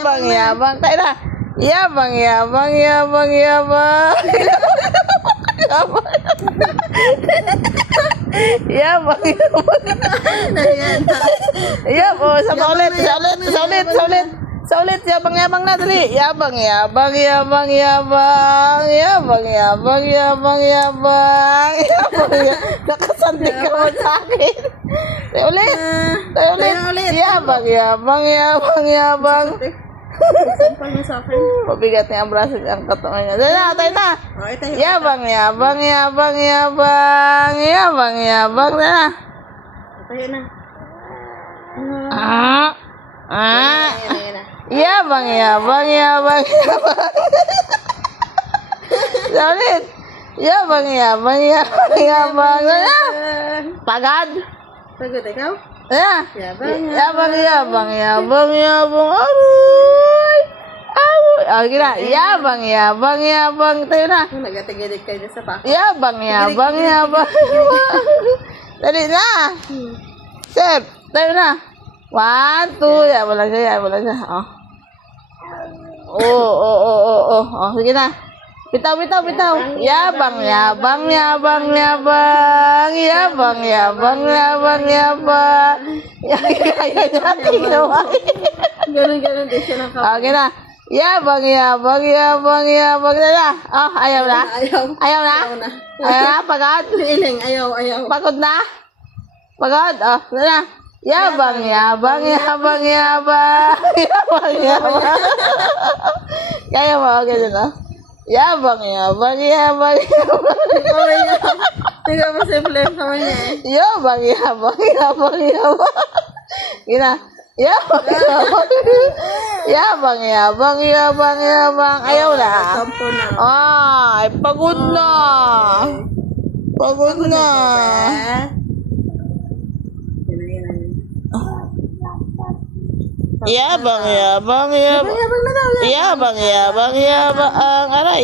Yabang, yabang. Tayo na. Yabang, yabang, yabang, yabang. Yabang. Yabang, yabang. Ayan. Yabang, sa ulit, sa ulit, sa ulit, sa ulit. Sa ulit, yabang, yabang na, dali. Yabang, yabang, yabang, yabang. Yabang, yabang, yabang, yabang. Yabang, yabang. Nakasandik ka mo sa akin. Tayo ulit. Tayo ulit. Tayo ulit. Yabang, yabang, yabang, yabang. Example mo sa akin. Mabigat niya ang braso niya, ang katawan niya. Tayo na, tayo na. O, ito yung Yabang, yabang, yabang, yabang. Yabang, yabang. Tayo na. Ah. Ah. Yabang, yabang, yabang, yabang. Salit. Yabang, yabang, yabang, yabang. Tayo na. Pagad. Pagod ikaw? Na. Yabang, Yabang, yabang, yabang, yabang. Aroy. Aroy. Ah, gina. Yabang, yabang, yabang. Tayo na. Oh, Nagatigilig kayo sa pa. Yabang, yabang, yabang. Dali na. Sir, tayo na. One, two. Yan, wala siya, yan, wala siya. Oh. Oo, oo, oo, oo, oo. Oh, sige na. Bitaw, bitaw, bitaw. Yabang, yabang, yabang, yabang. Yabang, yabang, yabang, yabang. Kaya niya, ginawa. Ganun, ganun din siya ng Ah, Okay na. Yabang, yabang, yabang, yabang. na. Oh, ayaw na. Ayaw. Ayaw na? Ayaw na. Ayaw na, pagod. Iling, ayaw, ayaw. Pagod na? Pagod? Oh, na na. Yabang, yabang, yabang, yabang. Yabang, yabang. Kaya mo, okay oh. Yabang, yabang, yabang, yabang. Kamay niya. Tingnan mo simple yung kamay niya eh. Yabang, yabang, yabang, yabang. Gina. Yabang, yabang. Yabang, yabang, yabang, yabang. Ayaw na. Sampo na. Ay, pagod na. Pagod na. Eh? Yan na, yan na, yan. Yabang, yabang, yabang. Yabang na daw. Yabang, yabang, yabang. Ang aray.